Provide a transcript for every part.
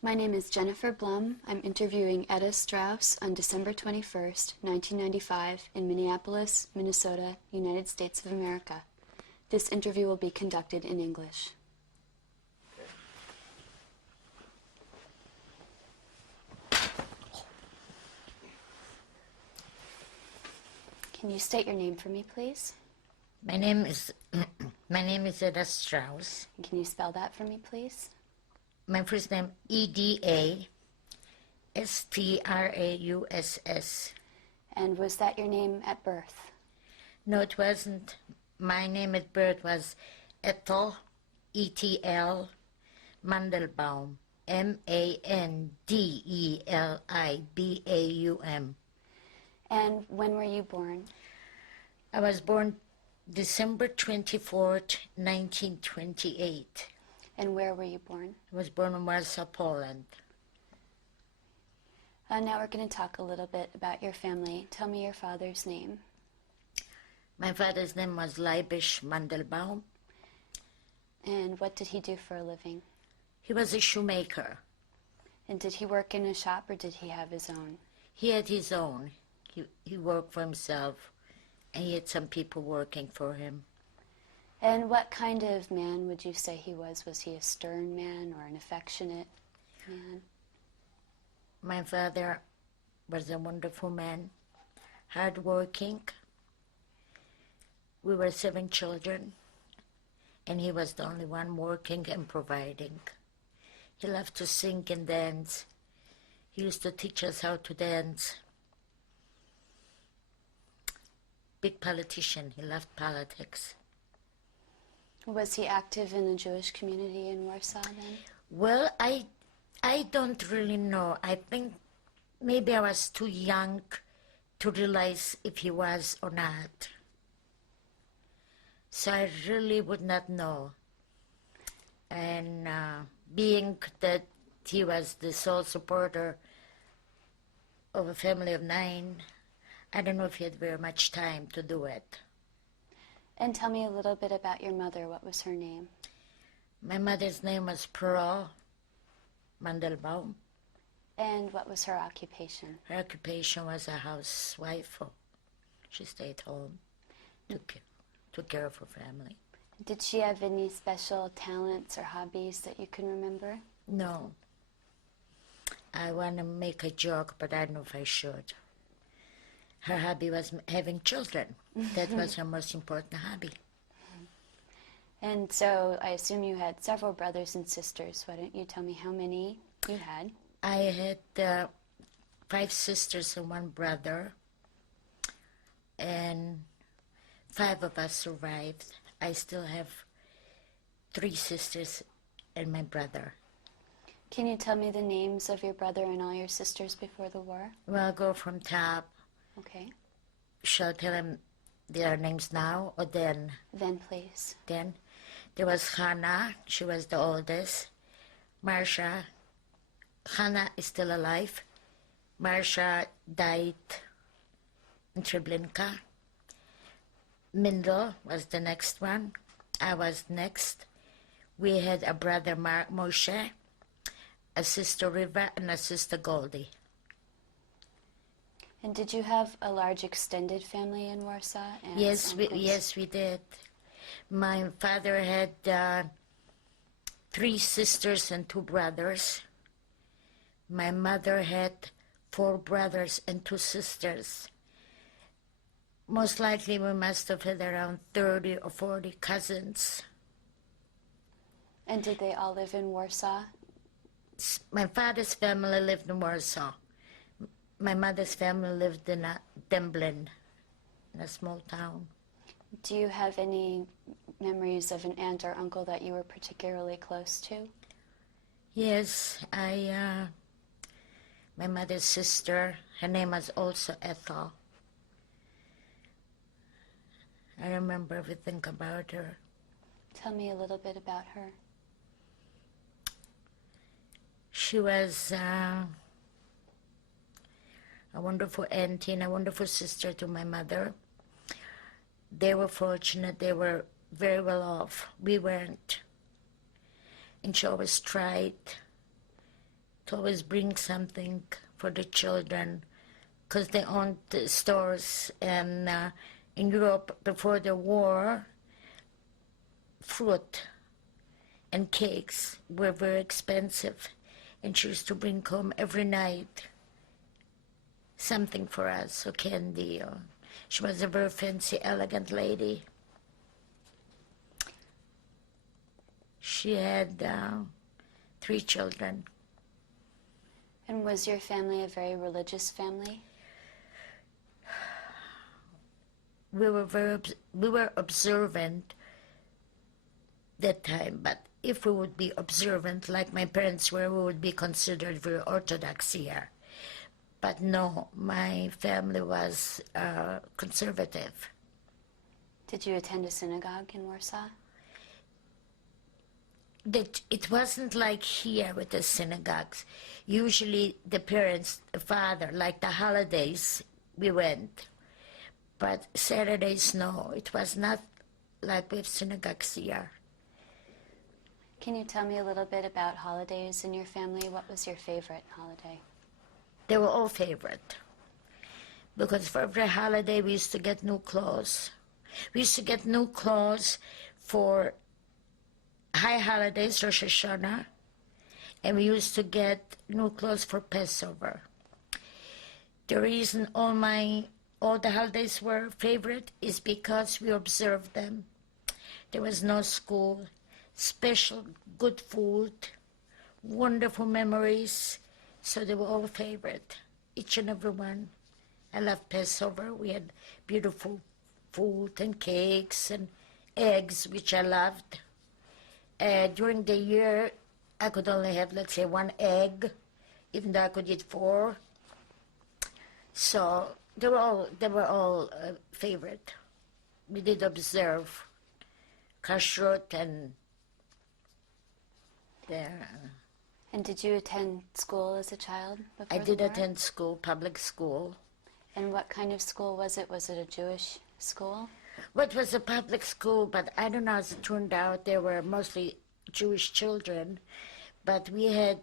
My name is Jennifer Blum. I'm interviewing Etta Strauss on December 21st, 1995 in Minneapolis, Minnesota, United States of America. This interview will be conducted in English. Can you state your name for me, please? My name is Eda Strauss. And can you spell that for me, please? My first name Edastrauss. And was that your name at birth? No, it wasn't. My name at birth was Ethel, E-T-L, Mandelbaum, Mandelbum. And when were you born? I was born December 24th, 1928. And where were you born? I was born in Warsaw, Poland. Now we're going to talk a little bit about your family. Tell me your father's name. My father's name was Leibisch Mandelbaum. And what did he do for a living? He was a shoemaker. And did he work in a shop or did he have his own? He had his own. He worked for himself, and he had some people working for him. And what kind of man would you say he was? Was he a stern man or an affectionate man? My father was a wonderful man, hardworking. We were 7 children, and he was the only one working and providing. He loved to sing and dance. He used to teach us how to dance. Big politician. He loved politics. Was he active in the Jewish community in Warsaw then? Well, I don't really know. I think maybe I was too young to realize if he was or not. So I really would not know. And being that he was the sole supporter of a family of 9, I don't know if he had very much time to do it. And tell me a little bit about your mother. What was her name? My mother's name was Pearl Mandelbaum. And what was her occupation? Her occupation was a housewife. She stayed home, took care of her family. Did she have any special talents or hobbies that you can remember? No. I want to make a joke, but I don't know if I should. Her hobby was having children. That was her most important hobby. And so I assume you had several brothers and sisters. Why don't you tell me how many you had? I had 5 sisters and 1 brother, and 5 of us survived. I still have 3 sisters and my brother. Can you tell me the names of your brother and all your sisters before the war? Well, I'll go from top. Okay. Shall I tell them their names now or then? Then, please. Then there was Hannah. She was the oldest. Marcia. Hannah is still alive. Marcia died in Treblinka. Mindall was the next one. I was next. We had a brother Moshe, a sister Reva, and a sister Goldie. And did you have a large extended family in Warsaw? Yes, we did. My father had 3 sisters and 2 brothers. My mother had 4 brothers and 2 sisters. Most likely we must have had around 30 or 40 cousins. And did they all live in Warsaw? My father's family lived in Warsaw. My mother's family lived in Demblin, in a small town. Do you have any memories of an aunt or uncle that you were particularly close to? Yes, my mother's sister, her name was also Ethel. I remember everything about her. Tell me a little bit about her. She was a wonderful auntie and a wonderful sister to my mother. They were fortunate. They were very well off. We weren't. And she always tried to always bring something for the children, because they owned the stores. And in Europe, before the war, fruit and cakes were very expensive. And she used to bring home every night something for us, or candy. Or she was a very fancy, elegant lady. She had 3 children. And was your family a very religious family? We were observant that time, but if we would be observant like my parents were, we would be considered very orthodox here. But no, my family was conservative. Did you attend a synagogue in Warsaw? That it wasn't like here with the synagogues. Usually the parents, the father, like the holidays, we went. But Saturdays, no. It was not like with synagogues here. Can you tell me a little bit about holidays in your family? What was your favorite holiday? They were all favorite. Because for every holiday we used to get new clothes. We used to get new clothes for high holidays, Rosh Hashanah, and we used to get new clothes for Passover. The reason all the holidays were favorite is because we observed them. There was no school, special good food, wonderful memories, so they were all favorite, each and every one. I loved Passover. We had beautiful food and cakes and eggs, which I loved. During the year, I could only have, let's say, 1 egg, even though I could eat 4. So they were all favorite. We did observe kashrut and And did you attend school as a child before I the did war? attend school, public school. And what kind of school was it? Was it a Jewish school? What was a public school, but I don't know, as it turned out, they were mostly Jewish children, but we had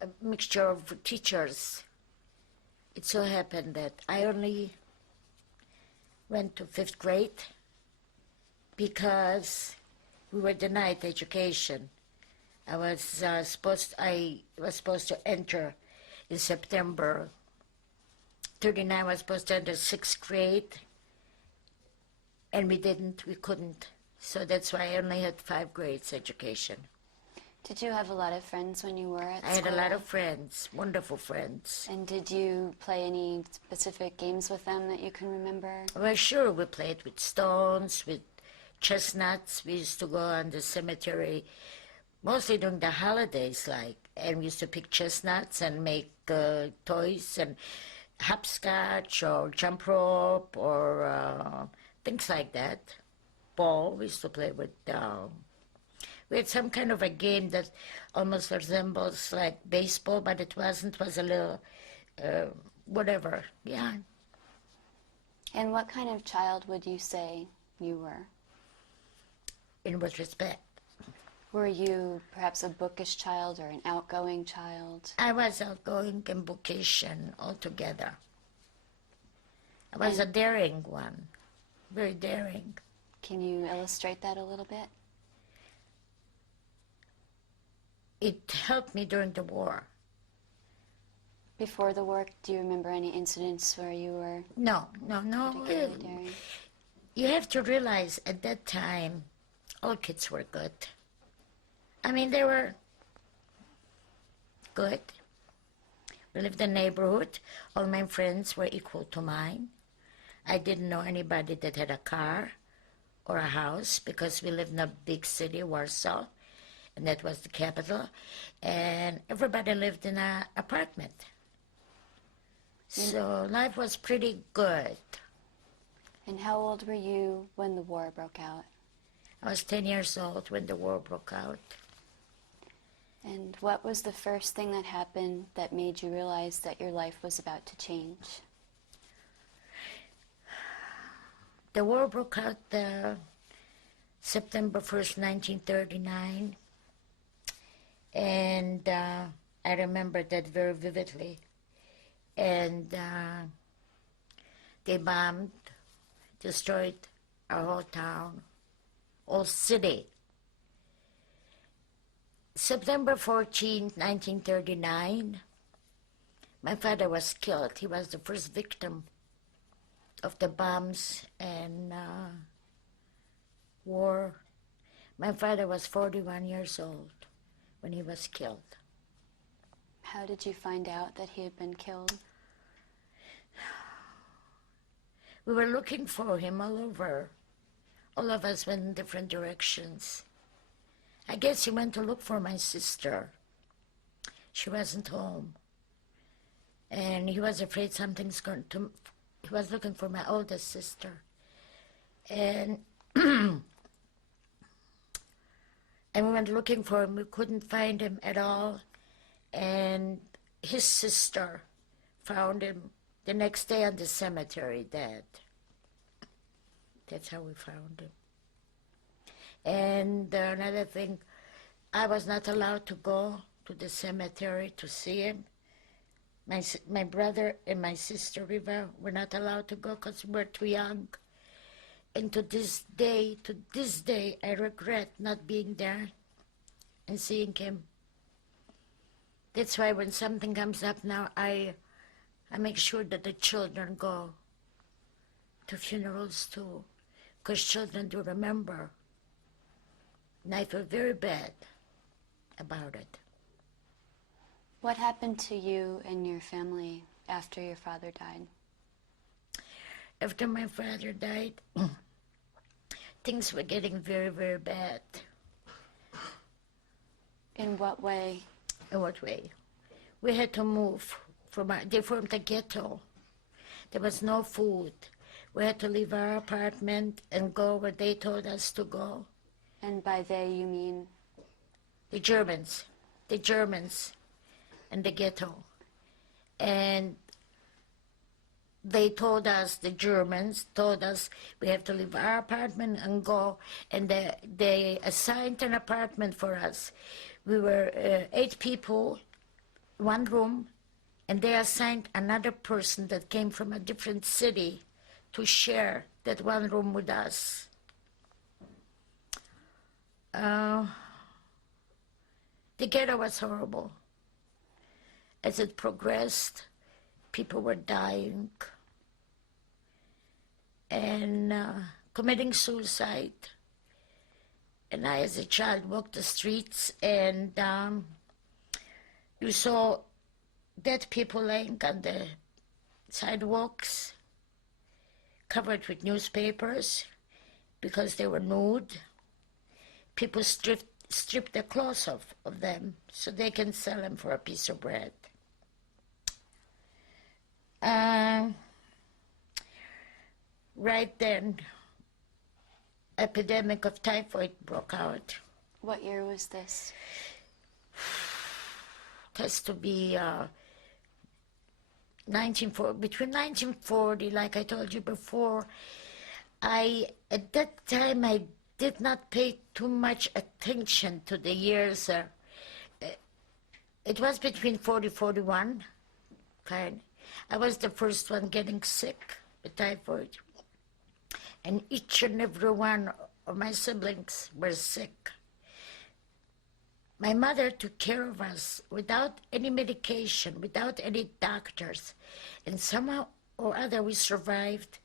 a mixture of teachers. It so happened that I only went to 5th grade because we were denied education. I was supposed to enter in September 39. I was supposed to enter 6th grade, and we couldn't. So that's why I only had 5 grades education. Did you have a lot of friends when you were at school? I had a lot of friends, wonderful friends. And did you play any specific games with them that you can remember? Well, sure, we played with stones, with chestnuts. We used to go on the cemetery, mostly during the holidays, and we used to pick chestnuts and make toys and hopscotch or jump rope or things like that. Ball, we used to play with. We had some kind of a game that almost resembles like baseball, but it wasn't. It was a little, whatever, yeah. And what kind of child would you say you were? In what respect? Were you perhaps a bookish child or an outgoing child? I was outgoing and bookish and all together. I was a daring one, very daring. Can you illustrate that a little bit? It helped me during the war. Before the war, do you remember any incidents where you were No. particularly daring? You have to realize at that time, all kids were good. I mean, they were good. We lived in a neighborhood. All my friends were equal to mine. I didn't know anybody that had a car or a house because we lived in a big city, Warsaw, and that was the capital. And everybody lived in an apartment. So life was pretty good. And how old were you when the war broke out? I was 10 years old when the war broke out. And what was the first thing that happened that made you realize that your life was about to change? The war broke out September 1st, 1939. And I remember that very vividly. And they bombed, destroyed our whole town, whole city. September 14, 1939, my father was killed. He was the first victim of the bombs and war. My father was 41 years old when he was killed. How did you find out that he had been killed? We were looking for him all over. All of us went in different directions. I guess he went to look for my sister. She wasn't home. And he was afraid something's going to... He was looking for my oldest sister. And and we went looking for him. We couldn't find him at all. And his sister found him the next day in the cemetery dead. That's how we found him. And another thing, I was not allowed to go to the cemetery to see him. My brother and my sister Reva were not allowed to go because we were too young. And to this day, I regret not being there and seeing him. That's why when something comes up now, I make sure that the children go to funerals too, because children do remember. And I feel very bad about it. What happened to you and your family after your father died? After my father died, things were getting very, very bad. In what way? In what way? We had to move they formed a ghetto. There was no food. We had to leave our apartment and go where they told us to go. And by they, you mean? The Germans in the ghetto. And they told us, the Germans told us, we have to leave our apartment and go. And they assigned an apartment for us. We were 8 people, 1 room, and they assigned another person that came from a different city to share that 1 room with us. The ghetto was horrible. As it progressed, people were dying and committing suicide. And I, as a child, walked the streets and you saw dead people laying on the sidewalks, covered with newspapers because they were nude. People stripped the clothes off of them so they can sell them for a piece of bread. Right then, epidemic of typhoid broke out. What year was this? It has to be between 1940, like I told you before. At that time, I did not pay too much attention to the years. It was between 41. Okay. I was the first one getting sick with typhoid. And each and every one of my siblings were sick. My mother took care of us without any medication, without any doctors. And somehow or other we survived.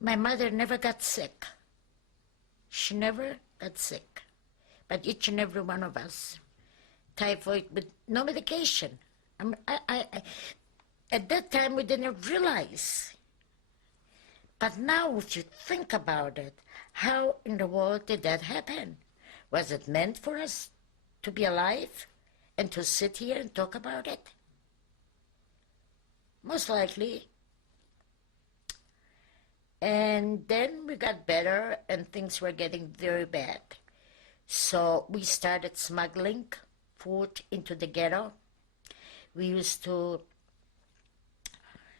My mother never got sick. She never got sick. But each and every one of us, typhoid with no medication. At that time we didn't realize. But now if you think about it, how in the world did that happen? Was it meant for us to be alive and to sit here and talk about it? Most likely. And then we got better and things were getting very bad. So we started smuggling food into the ghetto. We used to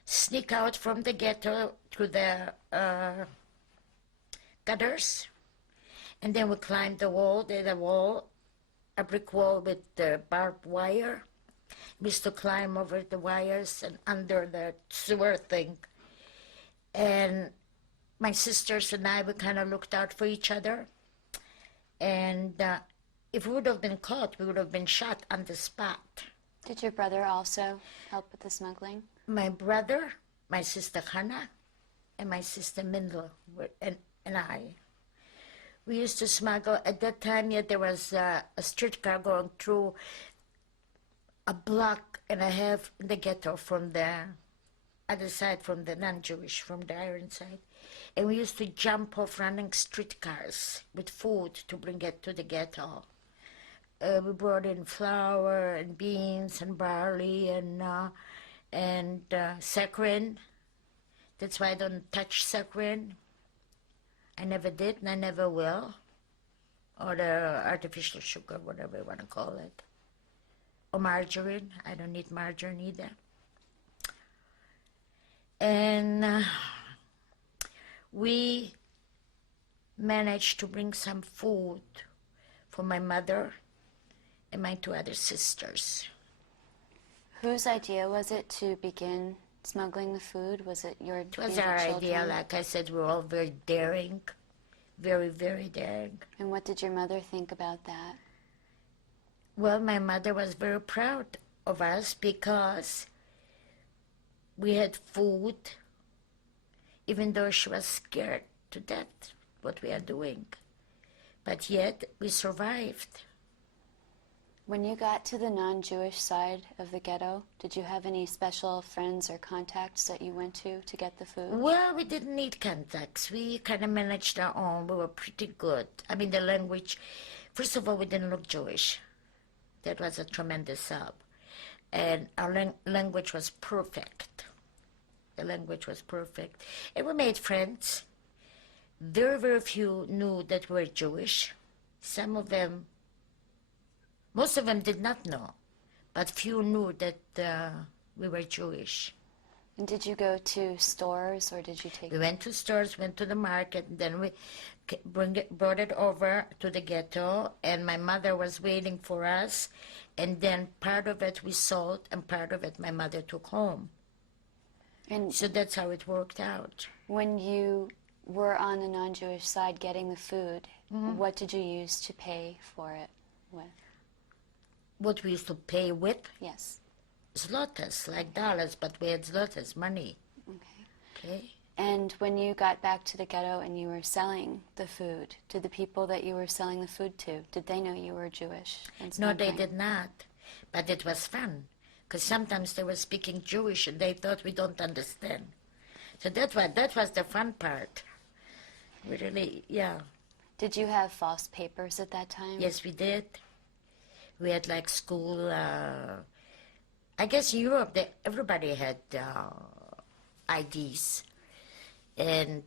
sneak out from the ghetto through the gutters, and then we climbed the wall. There's a wall, a brick wall with the barbed wire, We used to climb over the wires and under the sewer thing. And my sisters and I, we kind of looked out for each other. And if we would have been caught, we would have been shot on the spot. Did your brother also help with the smuggling? My brother, my sister Hannah, and my sister Mindall, and I. We used to smuggle. At that time, there was a streetcar going through a block and a half in the ghetto from the other side, from the non-Jewish, from the iron side. And we used to jump off running streetcars with food to bring it to the ghetto. We brought in flour and beans and barley and saccharin. That's why I don't touch saccharin. I never did and I never will. Or the artificial sugar, whatever you want to call it. Or margarine. I don't need margarine either. And we managed to bring some food for my mother and my two other sisters. Whose idea was it to begin smuggling the food? Was it your It was our idea. Like I said, we were all very daring. Very, very daring. And what did your mother think about that? Well, my mother was very proud of us because we had food, even though she was scared to death what we are doing. But yet, we survived. When you got to the non-Jewish side of the ghetto, did you have any special friends or contacts that you went to get the food? Well, we didn't need contacts. We kind of managed our own. We were pretty good. I mean, the language, first of all, we didn't look Jewish. That was a tremendous help. And our language was perfect. The language was perfect. And we made friends. Very, very few knew that we were Jewish. Some of them, most of them did not know, but few knew that we were Jewish. And did you go to stores or did you take... We went to stores, went to the market, and then we brought it over to the ghetto, and my mother was waiting for us, and then part of it we sold, and part of it my mother took home. And so that's how it worked out. When you were on the non-Jewish side getting the food, what did you use to pay for it with? What we used to pay with? Yes. Zlotys, like dollars, but we had zlotys, money. Okay. And when you got back to the ghetto and you were selling the food, did the people that you were selling the food to, did they know you were Jewish? No, they did not. But it was fun, because sometimes they were speaking Jewish and they thought we don't understand. So that was the fun part. We really, yeah. Did you have false papers at that time? Yes, we did. We had like school, I guess in Europe, everybody had IDs. And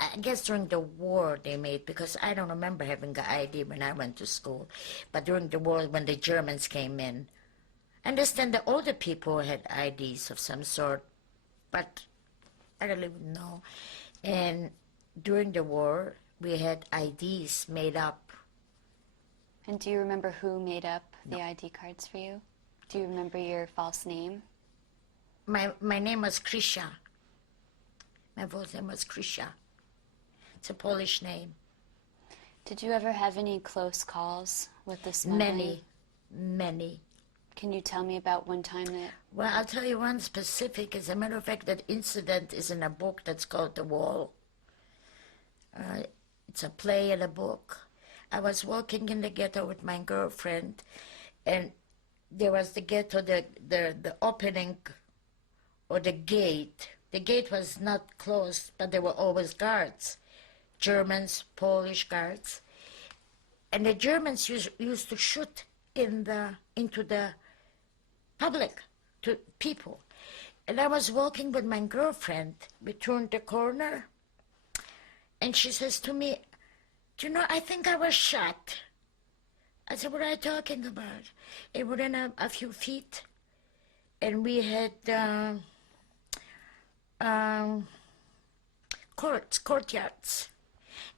I guess during the war they made, because I don't remember having an ID when I went to school, but during the war when the Germans came in, I understand the older people had IDs of some sort, but I really wouldn't know. And during the war, we had IDs made up. And do you remember who made up the ID cards for you? Do you remember your false name? My name was Krisha. My false name was Krisha. It's a Polish name. Did you ever have any close calls with the smuggling? Many. Can you tell me about one time that... Well, I'll tell you one specific. As a matter of fact, that incident is in a book that's called The Wall. It's a play and a book. I was walking in the ghetto with my girlfriend, and there was the ghetto, the opening, or the gate. The gate was not closed, but there were always guards, Germans, Polish guards. And the Germans used to shoot into the public, to people. And I was walking with my girlfriend. We turned the corner, and she says to me, "Do you know, I think I was shot." I said, "What are you talking about?" It was in a few feet, and we had courtyards.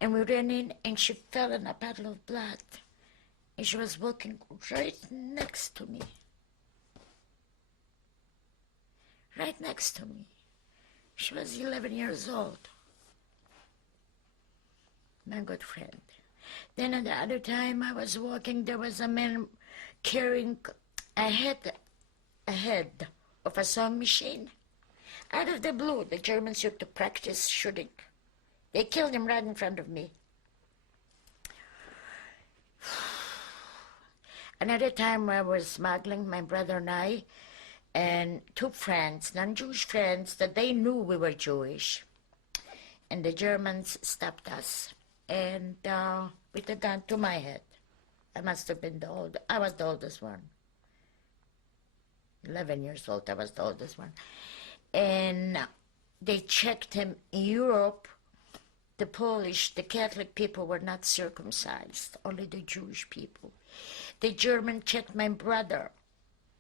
And we ran in, and she fell in a puddle of blood. And she was walking right next to me. right next to me. She was 11 years old. My good friend. Then at the other time I was walking, there was a man carrying a head of a sewing machine. Out of the blue, the Germans used to practice shooting. They killed him right in front of me. Another time I was smuggling, my brother and I, and two friends, non-Jewish friends, that they knew we were Jewish. And the Germans stopped us and with a gun to my head. I must have been I was the oldest one. 11 years old, I was the oldest one. And they checked him in Europe. The Polish, the Catholic people were not circumcised, only the Jewish people. The German checked my brother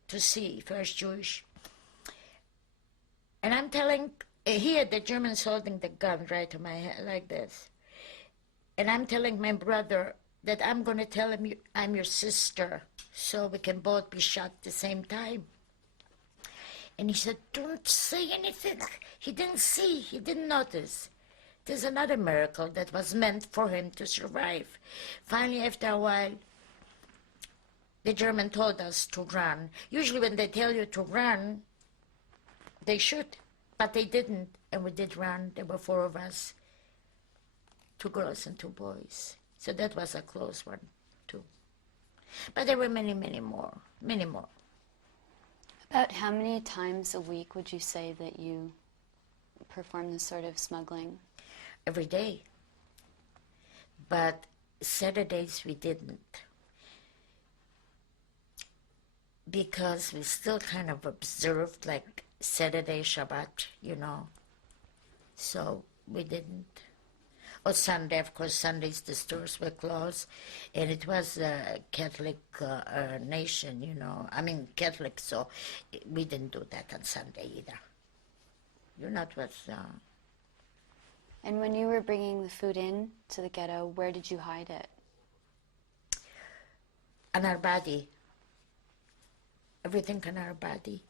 to see if he was Jewish. And I'm telling, here the German's holding the gun right to my head like this. And I'm telling my brother that I'm going to tell him I'm your sister so we can both be shot at the same time. And he said, don't say anything. He didn't see, he didn't notice. There's another miracle that was meant for him to survive. Finally, after a while, the German told us to run. Usually when they tell you to run, they shoot. But they didn't, and we did run. There were four of us, 2 girls and 2 boys. So that was a close one, too. But there were many, many more, many more. About how many times a week would you say that you perform this sort of smuggling? Every day. But Saturdays we didn't. Because we still kind of observed like Saturday, Shabbat, you know. So we didn't. Or Sunday, of course, Sundays the stores were closed. And it was a Catholic nation, you know. I mean, Catholic, so we didn't do that on Sunday either. You know, it was... And when you were bringing the food in to the ghetto, where did you hide it? On our body. Everything on our body.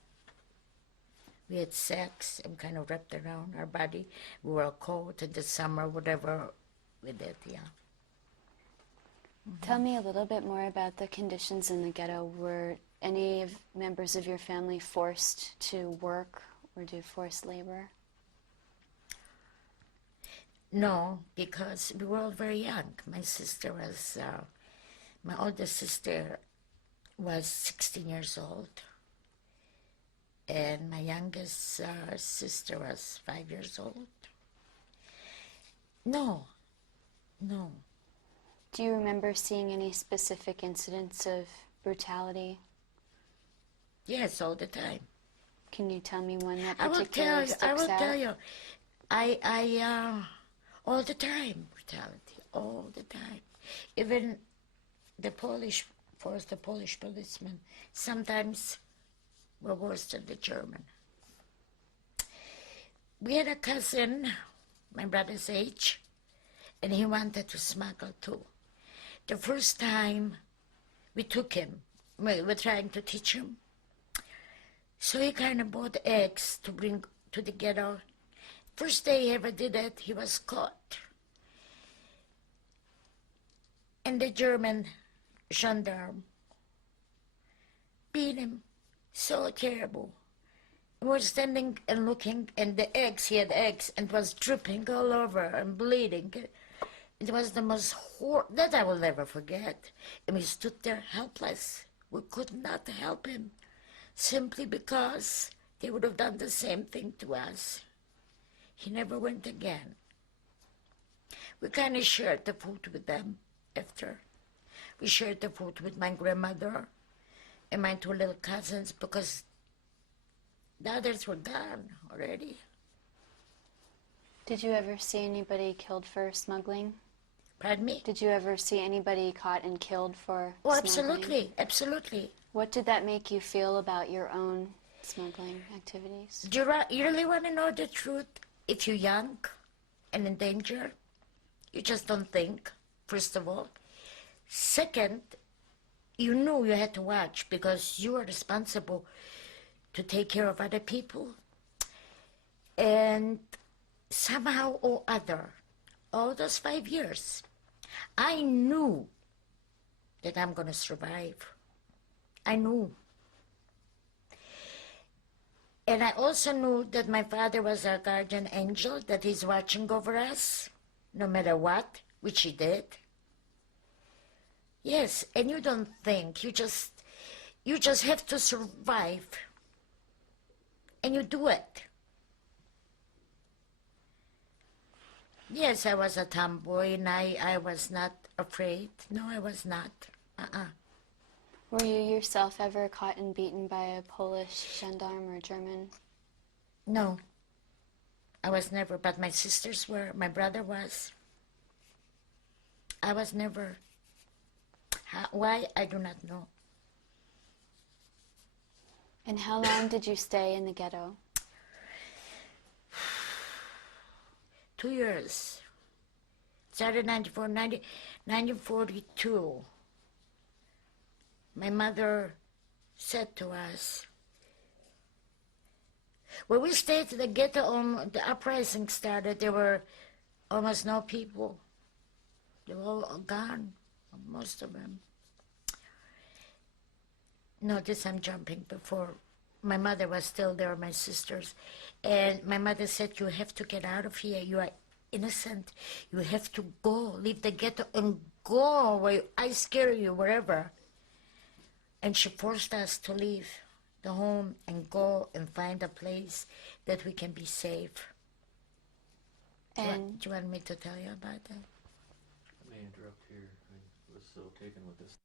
We had sacks and kind of wrapped around our body. We wore a coat in the summer, whatever we did, yeah. Tell me a little bit more about the conditions in the ghetto. Were any members of your family forced to work or do forced labor? No, because we were all very young. My sister was, my oldest sister was 16 years old. And my youngest sister was 5 years old. No. Do you remember seeing any specific incidents of brutality? Yes, all the time. Can you tell me one that I will particularly sticks out? I will tell you. I all the time, brutality, all the time. Even the Polish force, the Polish policemen, sometimes were worse than the German. We had a cousin, my brother's age, and he wanted to smuggle too. The first time we took him, we were trying to teach him, so he kind of bought eggs to bring to the ghetto. First day he ever did it, he was caught. And the German gendarme beat him so terrible. We were standing and looking, and the eggs, he had eggs, and it was dripping all over and bleeding. It was the most that I will never forget. And we stood there helpless. We could not help him, simply because they would have done the same thing to us. He never went again. We kind of shared the food with them after. We shared the food with my grandmother and my 2 little cousins because the others were gone already. Did you ever see anybody killed for smuggling? Pardon me? Did you ever see anybody caught and killed for Oh, smuggling? absolutely. What did that make you feel about your own smuggling activities? Do you really want to know the truth? If you're young and in danger, you just don't think, first of all. Second, you knew you had to watch because you were responsible to take care of other people. And somehow or other, all those 5 years, I knew that I'm going to survive. I knew. And I also knew that my father was our guardian angel, that he's watching over us, no matter what, which he did. Yes, and you don't think, you just have to survive. And you do it. Yes, I was a tomboy, and I was not afraid. No, I was not. Were you yourself ever caught and beaten by a Polish gendarme or German? No, I was never, but my sisters were, my brother was. I was never. Why, I do not know. And how long did you stay in the ghetto? 2 years. Started 1942. My mother said to us, when we stayed in the ghetto, the uprising started, there were almost no people. They were all gone, most of them. No, this I'm jumping before. My mother was still there, my sisters. And my mother said, you have to get out of here. You are innocent. You have to go, leave the ghetto and go where I scare you, wherever. And she forced us to leave the home and go and find a place that we can be safe. And do you want me to tell you about that? Let me interrupt here. I was so taken with this.